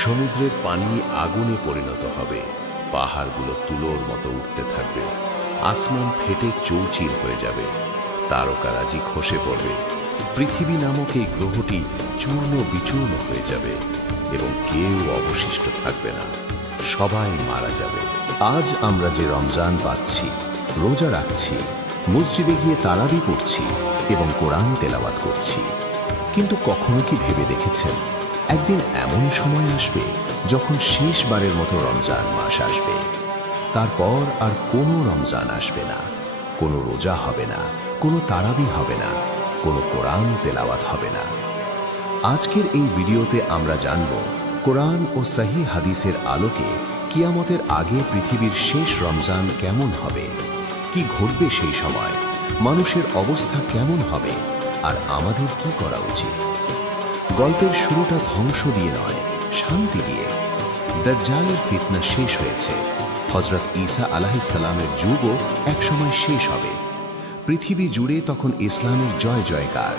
সমুদ্রের পানি আগুনে পরিণত হবে, পাহাড়গুলো তুলোর মতো উঠতে থাকবে, আসমান ফেটে চৌচির হয়ে যাবে, তারকারাজি খসে পড়বে, পৃথিবী নামক এই গ্রহটি চূর্ণ বিচূর্ণ হয়ে যাবে এবং কেউ অবশিষ্ট থাকবে না, সবাই মারা যাবে। আজ আমরা যে রমজান পাচ্ছি, রোজা রাখছি, মসজিদে গিয়ে তারাবি পড়ছি এবং কোরআন তেলাওয়াত করছি, কিন্তু কখনো কি ভেবে দেখেছেন একদিন এমন সময় আসবে যখন শেষবারের মতো রমজান মাস আসবে, তারপর আর কোনো রমজান আসবে না, কোনো রোজা হবে না, কোনো তারাবি হবে না, কোনো কোরআন তেলাওয়াত হবে না। আজকের এই ভিডিওতে আমরা জানব কোরআন ও সহিহ হাদিসের আলোকে কিয়ামতের আগে পৃথিবীর শেষ রমজান কেমন হবে, কি ঘটবে সেই সময়, মানুষের অবস্থা কেমন হবে আর আমাদের কি করা উচিত। গল্পের শুরুটা ধ্বংস দিয়ে নয়, শান্তি দিয়ে। দাজ্জালের ফিতনা শেষ হয়েছে, হযরত ঈসা আলাইহিস সালামের যুগও একসময় শেষ হবে। পৃথিবী জুড়ে তখন ইসলামের জয় জয়কার,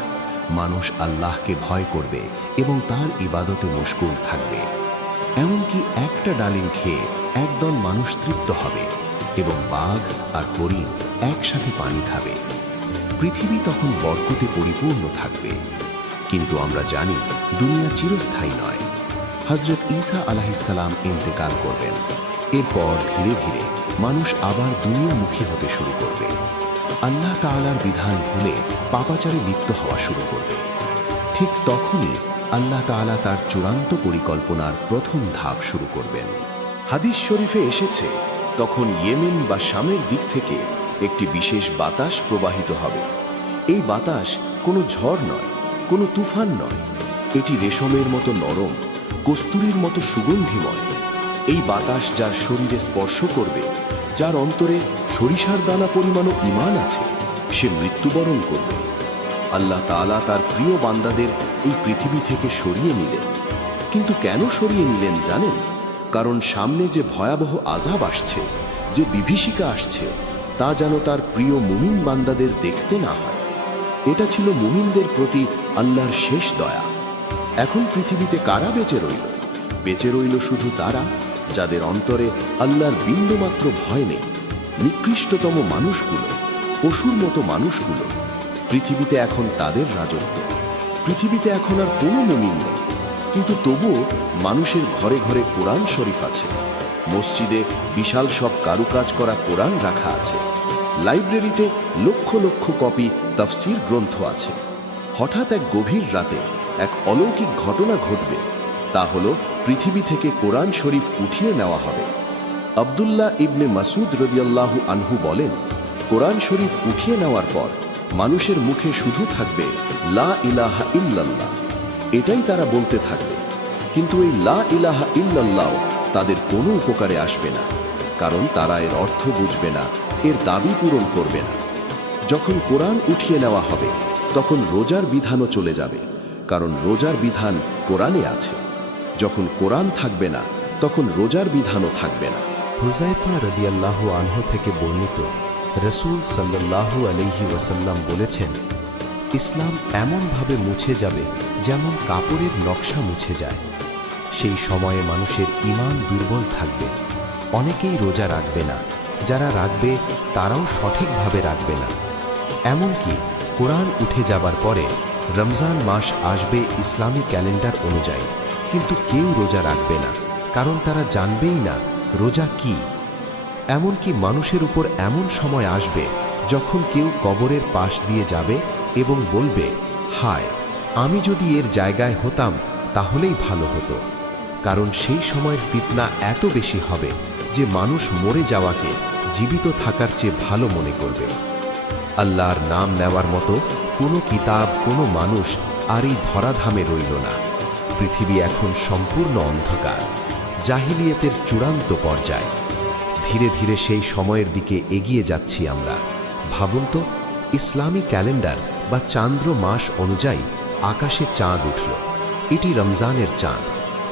মানুষ আল্লাহকে ভয় করবে এবং তার ইবাদতে মশগুল থাকবে। এমনকি একটা ডালিম খেয়ে একদল মানুষ তৃপ্ত হবে এবং বাঘ আর হরিণ একসাথে পানি খাবে। পৃথিবী তখন বরকতে পরিপূর্ণ থাকবে। কিন্তু আমরা জানি দুনিয়া চিরস্থায়ী নয়। হযরত ঈসা আলাইহিস সালাম ইন্তেকাল করবেন, এরপর ধীরে ধীরে মানুষ আবার দুনিয়ামুখী হতে শুরু করবে, আল্লাহ তাআলার বিধান ভুলে পাপাচারে লিপ্ত হওয়া শুরু করবে। ঠিক তখনই আল্লাহ তাআলা তার চূড়ান্ত পরিকল্পনার প্রথম ধাপ শুরু করবেন। হাদিস শরীফে এসেছে, তখন ইয়েমেন বা শামের দিক থেকে একটি বিশেষ বাতাস প্রবাহিত হবে। এই বাতাস কোনো ঝড় নয়, কোনো তুফান নয়, এটি রেশমের মতো নরম, কস্তুরীর মতো সুগন্ধিময়। এই বাতাস যার শরীরে স্পর্শ করবে, যার অন্তরে সরিষার দানা পরিমাণও ঈমান আছে, সে মৃত্যুবরণ করবে। আল্লাহ তাআলা তার প্রিয় বান্দাদের এই পৃথিবী থেকে সরিয়ে নিলেন। কিন্তু কেন সরিয়ে নিলেন জানেন? কারণ সামনে যে ভয়াবহ আযাব আসছে, যে বিভীষিকা আসছে, তা যেন তার প্রিয় মুমিন বান্দাদের দেখতে না হয়। এটা ছিল মুমিনদের প্রতি আল্লাহর শেষ দয়া। এখন পৃথিবীতে কারা বেঁচে রইল? বেঁচে রইল শুধু তারা যাদের অন্তরে আল্লাহর বিন্দুমাত্র ভয় নেই। নিকৃষ্টতম মানুষগুলো, পশুর মতো মানুষগুলো। পৃথিবীতে এখন তাদের রাজত্ব। পৃথিবীতে এখন আর কোনো মুমিন নেই, কিন্তু তবুও মানুষের ঘরে ঘরে কোরআন শরীফ আছে। মসজিদে বিশাল সব কারুকাজ করা কোরআন রাখা আছে। লাইব্রেরিতে লক্ষ লক্ষ কপি তাফসীর গ্রন্থ আছে। হঠাৎ এক গভীর রাতে এক অলৌকিক ঘটনা ঘটবে। তা হলো পৃথিবী থেকে কোরআন শরীফ উঠিয়ে নেওয়া হবে। আব্দুল্লাহ ইবনে মাসুদ রাদিয়াল্লাহু আনহু বলেন, কোরআন শরীফ উঠিয়ে নেওয়ার পর মানুষের মুখে শুধু থাকবে লা ইলাহা ইল্লাল্লাহ। এটাই তারা বলতে থাকবে। কিন্তু এই লা ইলাহা ইল্লাল্লাহ তাদের কোনো উপকারে আসবে না, কারণ তারা এর অর্থ বুঝবে না, এর দাবি পূরণ করবে না। যখন কোরআন উঠিয়ে নেওয়া হবে, তখন রোজার বিধানও চলে যাবে, কারণ রোজার বিধান কোরআনে আছে। যখন কোরআন থাকবে না, তখন রোজার বিধানও থাকবে না। হুযায়ফা রাদিয়াল্লাহু আনহু থেকে বর্ণিত, রাসূল সাল্লাল্লাহু আলাইহি ওয়াসাল্লাম বলেছেন, ইসলাম এমনভাবে মুছে যাবে যেমন কাপড়ের নকশা মুছে যায়। সেই সময়ে মানুষের ঈমান দুর্বল থাকবে, অনেকেই রোজা রাখবে না, যারা রাখবে তারাও সঠিকভাবে রাখবে না। এমনকি কোরআন উঠে যাবার পরে রমজান মাস আসবে ইসলামী ক্যালেন্ডার অনুযায়ী, কিন্তু কেউ রোজা রাখবে না, কারণ তারা জানবেই না রোজা কি। এমনকি মানুষের উপর এমন সময় আসবে যখন কেউ কবরের পাশ দিয়ে যাবে এবং বলবে, হায়, আমি যদি এর জায়গায় হতাম তাহলেই ভালো হতো। কারণ সেই সময়ের ফিতনা এত বেশি হবে যে মানুষ মরে যাওয়াকে জীবিত থাকার চেয়ে ভালো মনে করবে। আল্লাহর নাম নেওয়ার মতো কোনো কিতাব, কোনো মানুষ আর এই ধরাধামে রইল না। পৃথিবী এখন সম্পূর্ণ অন্ধকার, জাহিলিয়াতের চূড়ান্ত পর্যায়। ধীরে ধীরে সেই সময়ের দিকে এগিয়ে যাচ্ছি আমরা। ভাবুন তো, ইসলামী ক্যালেন্ডার বা চান্দ্র মাস অনুযায়ী আকাশে চাঁদ উঠল। এটি রমজানের চাঁদ।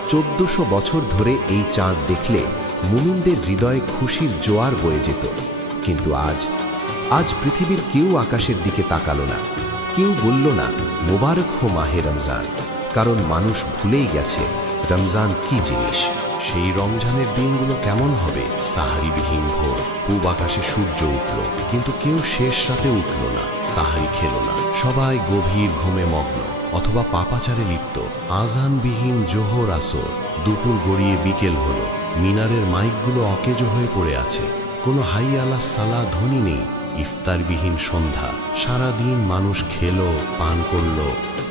1400 বছর ধরে এই চাঁদ দেখলে মুমিনদের হৃদয়ে খুশির জোয়ার বয়ে যেত। কিন্তু আজ পৃথিবীর কেউ আকাশের দিকে তাকালো না, কেউ বলল না মোবারক হো মাহে রমজান, কারণ মানুষ ভুলেই গেছে রমজান কি জিনিস? সেই রমজানের দিনগুলো কেমন হবে? সাহারিবিহীন ভোর, পূব আকাশে সূর্য উঠল, কিন্তু কেউ শেষ রাতে উঠল না, সাহারি খেল না। সবাই গভীর ঘুমে মগ্ন অথবা পাপাচারে লিপ্ত। আজানবিহীন জোহর আসর, দুপুর গড়িয়ে বিকেল হলো, মিনারের মাইকগুলো অকেজো হয়ে পড়ে আছে, কোনো হাই আলা সালা ধ্বনি নেই। ইফতারবিহীন সন্ধ্যা, সারাদিন মানুষ খেলো, পান করলো,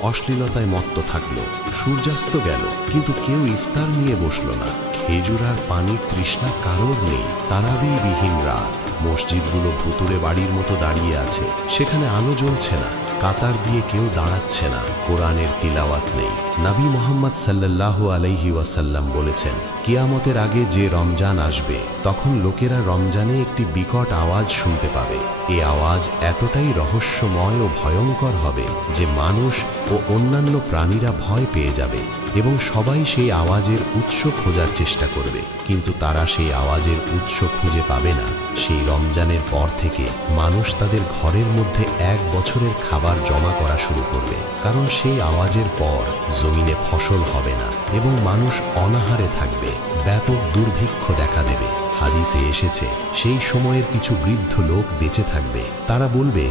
অশ্লীলতায় মত্ত থাকলো। সূর্যাস্ত গেল, কিন্তু কেউ ইফতার নিয়ে বসলো না। খেজুর আর পানির তৃষ্ণা কারোর নেই। তারাবিহীন রাত, মসজিদগুলো ভুতুড়ে বাড়ির মতো দাঁড়িয়ে আছে, সেখানে আলো জ্বলছে না, কাতার দিয়ে কেউ দাঁড়াচ্ছে না, কোরআনের তিলাওয়াত নেই। নবী মুহাম্মদ সাল্লাল্লাহু আলাইহি ওয়াসাল্লাম বলেছেন, কিয়ামতের আগে যে রমজান আসবে, তখন লোকেরা রমজানে একটি বিকট আওয়াজ শুনতে পাবে। এই আওয়াজ এতটাই রহস্যময় ও ভয়ঙ্কর হবে যে মানুষ ও অন্যান্য প্রাণীরা ভয় পেয়ে যাবে এবং সবাই সেই আওয়াজের উৎস খোঁজার চেষ্টা করবে, কিন্তু তারা সেই আওয়াজের উৎস খুঁজে পাবে না। সেই রমজানের পর থেকে মানুষ তাদের ঘরের মধ্যে 1 বছরের খাবার জমা করা শুরু করবে, কারণ সেই আওয়াজের পর জমিনে ফসল হবে না এবং মানুষ অনাহারে থাকবে, ব্যাপক দুর্ভিক্ষ দেখা দেবে। হাদিসে এসেছে, সেই সময়ের কিছু বৃদ্ধ লোক বেঁচে থাকবে, তারা বলবে,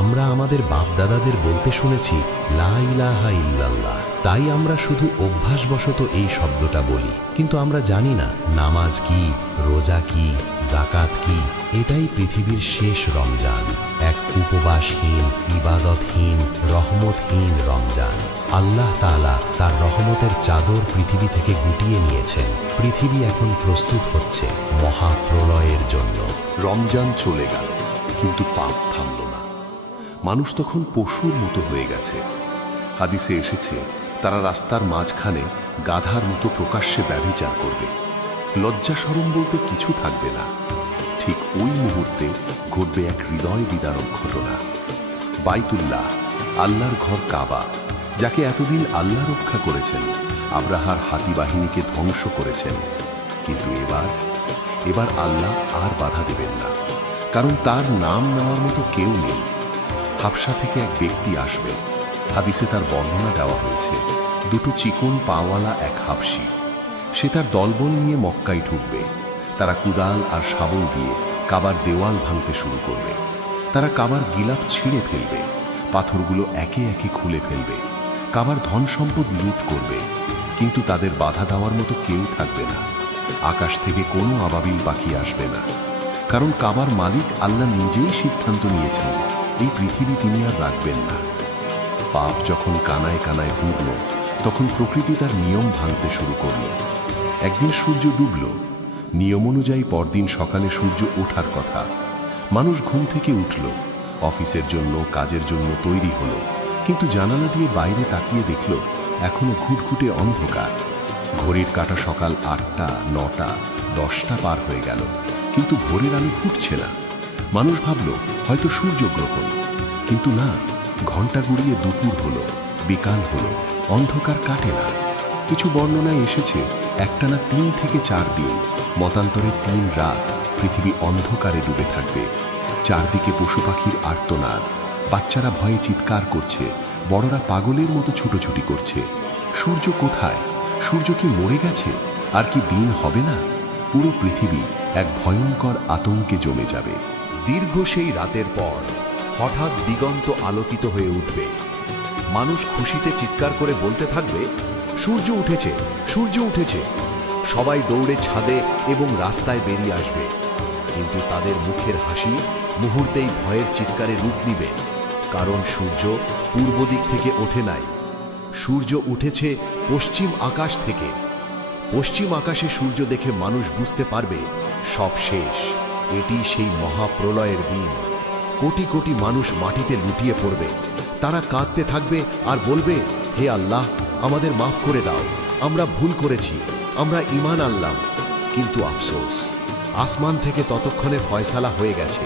আমরা আমাদের বাপদাদাদের বলতে শুনেছি লা ইলাহা ইল্লাল্লাহ, তাই আমরা শুধু অভ্যাসবশত এই শব্দটা বলি, কিন্তু আমরা জানি না নামাজ কি, রোজা কি, জাকাত কি। এটাই পৃথিবীর শেষ রমজান, এক উপবাসহীন, ইবাদতহীন, রহমতহীন রমজান। আল্লাহ তাআলা তার রহমতের চাদর পৃথিবী থেকে গুটিয়ে নিয়েছেন। পৃথিবী এখন প্রস্তুত হচ্ছে মহাপ্রলয়ের জন্য। রমজান চলে গেল, কিন্তু পাপ থামল না। মানুষ তখন পশুর মতো হয়ে গেছে। হাদিসে এসেছে, তারা রাস্তার মাঝখানে গাধার মতো প্রকাশ্যে ব্যভিচার করবে, লজ্জা শরম বলতে কিছু থাকবে না। ঠিক ওই মুহূর্তে ঘটবে এক হৃদয় বিদারক ঘটনা। বাইতুল্লাহ, আল্লাহর ঘর কাবা, যাকে এতদিন আল্লাহ রক্ষা করেছেন, আব্রাহার হাতি বাহিনীকে ধ্বংস করেছেন, কিন্তু এবার আল্লাহ আর বাধা দেবেন না, কারণ তার নাম নেওয়ার মতো কেউ নেই। হাবশা থেকে এক ব্যক্তি আসবে। হাদিসে তার বর্ণনা দেওয়া হয়েছে, 2 চিকন পাওয়ালা এক হাবশি। সে তার দলবল নিয়ে মক্কায় ঢুকবে। তারা কুদাল আর শাবল দিয়ে কাবার দেওয়াল ভাঙতে শুরু করবে। তারা কাবার গিলাপ ছিঁড়ে ফেলবে, পাথরগুলো একে একে খুলে ফেলবে, কাবার ধন সম্পদ লুট করবে, কিন্তু তাদের বাধা দেওয়ার মতো কেউ থাকবে না। আকাশ থেকে কোনো আবাবিল পাখি আসবে না, কারণ কাবার মালিক আল্লাহ নিজেই সিদ্ধান্ত নিয়েছেন, এই পৃথিবী তিনি আর রাখবেন না। পাপ যখন কানায় কানায় পূর্ণ, তখন প্রকৃতি তার নিয়ম ভাঙতে শুরু করল। একদিন সূর্য ডুবল, নিয়ম অনুযায়ী পরদিন সকালে সূর্য ওঠার কথা। মানুষ ঘুম থেকে উঠল, অফিসের জন্য, কাজের জন্য তৈরি হলো, কিন্তু জানালা দিয়ে বাইরে তাকিয়ে দেখল এখনো ঘুটঘুটে অন্ধকার। ঘড়ির কাঁটা সকাল 8টা, 9টা, 10টা পার হয়ে গেল, কিন্তু ভোরের আলো ফুটছে না। মানুষ ভাবল হয়তো সূর্যগ্রহণ, কিন্তু না, ঘন্টা গড়িয়ে দুপুর হলো, বিকাল হলো, অন্ধকার কাটে না। কিছু বর্ণনায় এসেছে একটানা 3 থেকে 4 দিন, মতান্তরে 3 রাত পৃথিবী অন্ধকারে ডুবে থাকবে। চারদিকে পশু পাখির আর্তনাদ, বাচ্চারা ভয়ে চিৎকার করছে, বড়রা পাগলের মতো ছুটোছুটি করছে। সূর্য কোথায়? সূর্য কি মরে গেছে? আর কি দিন হবে না? পুরো পৃথিবী এক ভয়ঙ্কর আতঙ্কে জমে যাবে। দীর্ঘ সেই রাতের পর হঠাৎ দিগন্ত আলোকিত হয়ে উঠবে। মানুষ খুশিতে চিৎকার করে বলতে থাকবে, সূর্য উঠেছে, সূর্য উঠেছে। সবাই দৌড়ে ছাদে এবং রাস্তায় বেরিয়ে আসবে, কিন্তু তাদের মুখের হাসি মুহূর্তেই ভয়ের চিৎকারে রূপ নিবে, কারণ সূর্য পূর্ব দিক থেকে ওঠে নাই, সূর্য উঠেছে পশ্চিম আকাশ থেকে। পশ্চিম আকাশে সূর্য দেখে মানুষ বুঝতে পারবে সব শেষ। এটি সেই মহাপ্রলয়ের দিন। কোটি কোটি মানুষ মাটিতে লুটিয়ে পড়বে, তারা কাঁদতে থাকবে আর বলবে, হে আল্লাহ, আমাদের মাফ করে দাও, আমরা ভুল করেছি, আমরা ঈমান আনলাম। কিন্তু আফসোস, আসমান থেকে ততক্ষণে ফয়সালা হয়ে গেছে।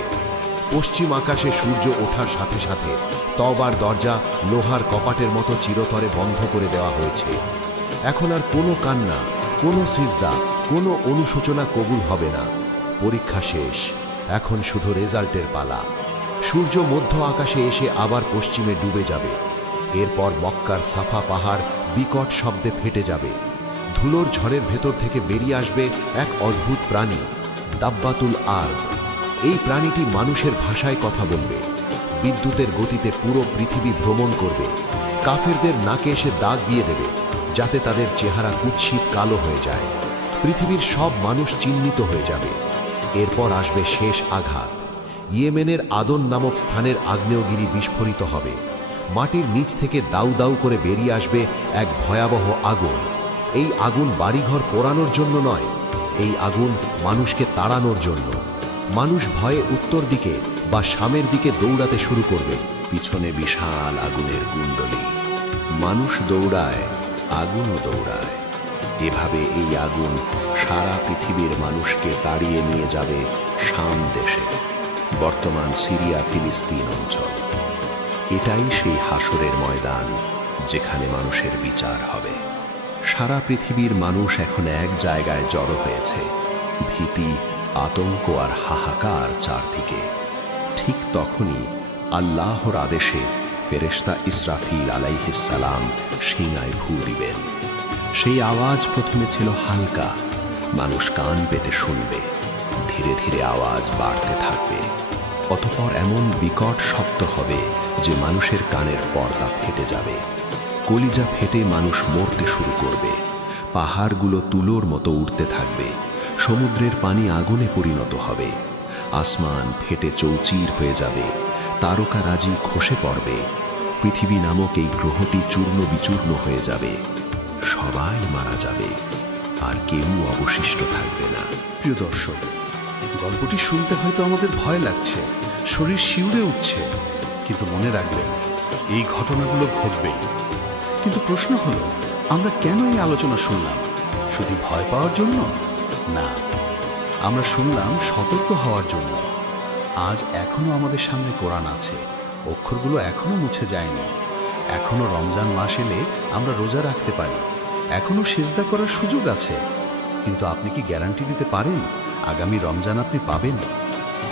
পশ্চিম আকাশে সূর্য ওঠার সাথে সাথে তওবার দরজা লোহার কপাটের মতো চিরতরে বন্ধ করে দেওয়া হয়েছে। এখন আর কোনো কান্না, কোনো সিজদা, কোনো অনুশোচনা কবুল হবে না। পরীক্ষা শেষ, এখন শুধু রেজাল্টের পালা। সূর্য মধ্য আকাশে এসে আবার পশ্চিমে ডুবে যাবে। এরপর মক্কার সাফা পাহাড় বিকট শব্দে ফেটে যাবে। ধুলোর ঝড়ের ভেতর থেকে বেরিয়ে আসবে এক অদ্ভুত প্রাণী, দাব্বাতুল আরদ। এই প্রাণীটি মানুষের ভাষায় কথা বলবে, বিদ্যুতের গতিতে পুরো পৃথিবী ভ্রমণ করবে, কাফেরদের নাকে এসে দাগ দিয়ে দেবে, যাতে তাদের চেহারা কুৎসিত কালো হয়ে যায়। পৃথিবীর সব মানুষ চিহ্নিত হয়ে যাবে। এরপর আসবে শেষ আঘাত। ইয়েমেনের আদন নামক স্থানের আগ্নেয়গিরি বিস্ফোরিত হবে। মাটির নিচ থেকে দাউ দাউ করে বেরিয়ে আসবে এক ভয়াবহ আগুন। এই আগুন বাড়িঘর পোড়ানোর জন্য নয়, এই আগুন মানুষকে তাড়ানোর জন্য। মানুষ ভয়ে উত্তর দিকে বা শামের দিকে দৌড়াতে শুরু করবে। পিছনে বিশাল আগুনের কুণ্ডলী। মানুষ দৌড়ায়, আগুনও দৌড়ায়। এভাবে এই আগুন সারা পৃথিবীর মানুষকে তাড়িয়ে নিয়ে যাবে শাম দেশে, বর্তমান সিরিয়া ফিলিস্তিন অঞ্চল। এটাই সেই হাসরের ময়দান, যেখানে মানুষের বিচার হবে। সারা পৃথিবীর মানুষ এখন এক জায়গায় জড়ো হয়েছে, ভীতি, আতঙ্ক আর হাহাকার চারদিকে। ঠিক তখনই আল্লাহর আদেশে ফেরেশতা ইসরাফিল আলাইহিস সালাম শিঙায় ফু দিবেন। সেই আওয়াজ প্রথমে ছিল হালকা, মানুষ কান পেতে শুনবে। ধীরে ধীরে আওয়াজ বাড়তে থাকবে। অতঃপর এমন বিকট শব্দ হবে যে মানুষের কানের পর্দা ফেটে যাবে। কলিজা ফেটে মানুষ মরতে শুরু করবে। পাহাড়গুলো তুলোর মতো উঠতে থাকবে। সমুদ্রের পানি আগুনে পরিণত হবে। আসমান ফেটে চৌচির হয়ে যাবে। তারকারাজি খসে পড়বে। পৃথিবী নামক এই গ্রহটি চূর্ণ বিচূর্ণ হয়ে যাবে। সবাই মারা যাবে, আর কেউ অবশিষ্ট থাকবে না। প্রিয় দর্শক, গল্পটি শুনতে হয়তো আমাদের ভয় লাগছে, শরীর শিউরে উঠছে, কিন্তু মনে রাখবেন এই ঘটনাগুলো ঘটবেই। কিন্তু প্রশ্ন হলো, আমরা কেন এই আলোচনা শুনলাম? শুধু ভয় পাওয়ার জন্য না, আমরা শুনলাম সতর্ক হওয়ার জন্য। আজ এখনো আমাদের সামনে কোরআন আছে, অক্ষরগুলো এখনো মুছে যায়নি। এখনো রমজান মাস এলে আমরা রোজা রাখতে পারি, এখনো সিজদা করার সুযোগ আছে। কিন্তু আপনি কি গ্যারান্টি দিতে পারেন আগামী রমজান আপনি পাবেন?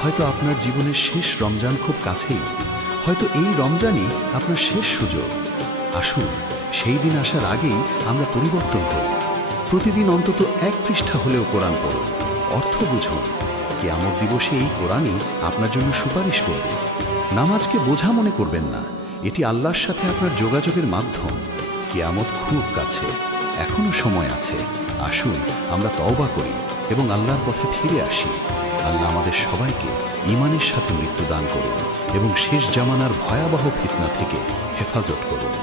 হয়তো আপনার জীবনের শেষ রমজান খুব কাছেই, হয়তো এই রমজানই আপনার শেষ সুযোগ। আসুন সেই দিন আসার আগেই আমরা পরিবর্তন হই। প্রতিদিন অন্তত এক পৃষ্ঠা হলেও কোরআন পড়ুন, অর্থ বুঝুন। কিয়ামত দিবসে এই কোরআনই আপনার জন্য সুপারিশ করবে। নামাজকে বোঝা মনে করবেন না, এটি আল্লাহর সাথে আপনার যোগাযোগের মাধ্যম। কিয়ামত খুব কাছে, এখনো সময় আছে। আসুন আমরা তওবা করি এবং আল্লাহর পথে ফিরে আসি। আল্লাহ আমাদের সবাইকে ঈমানের সাথে মৃত্যু দান করুন এবং শেষ জামানার ভয়াবহ ফিতনা থেকে হেফাজত করুন।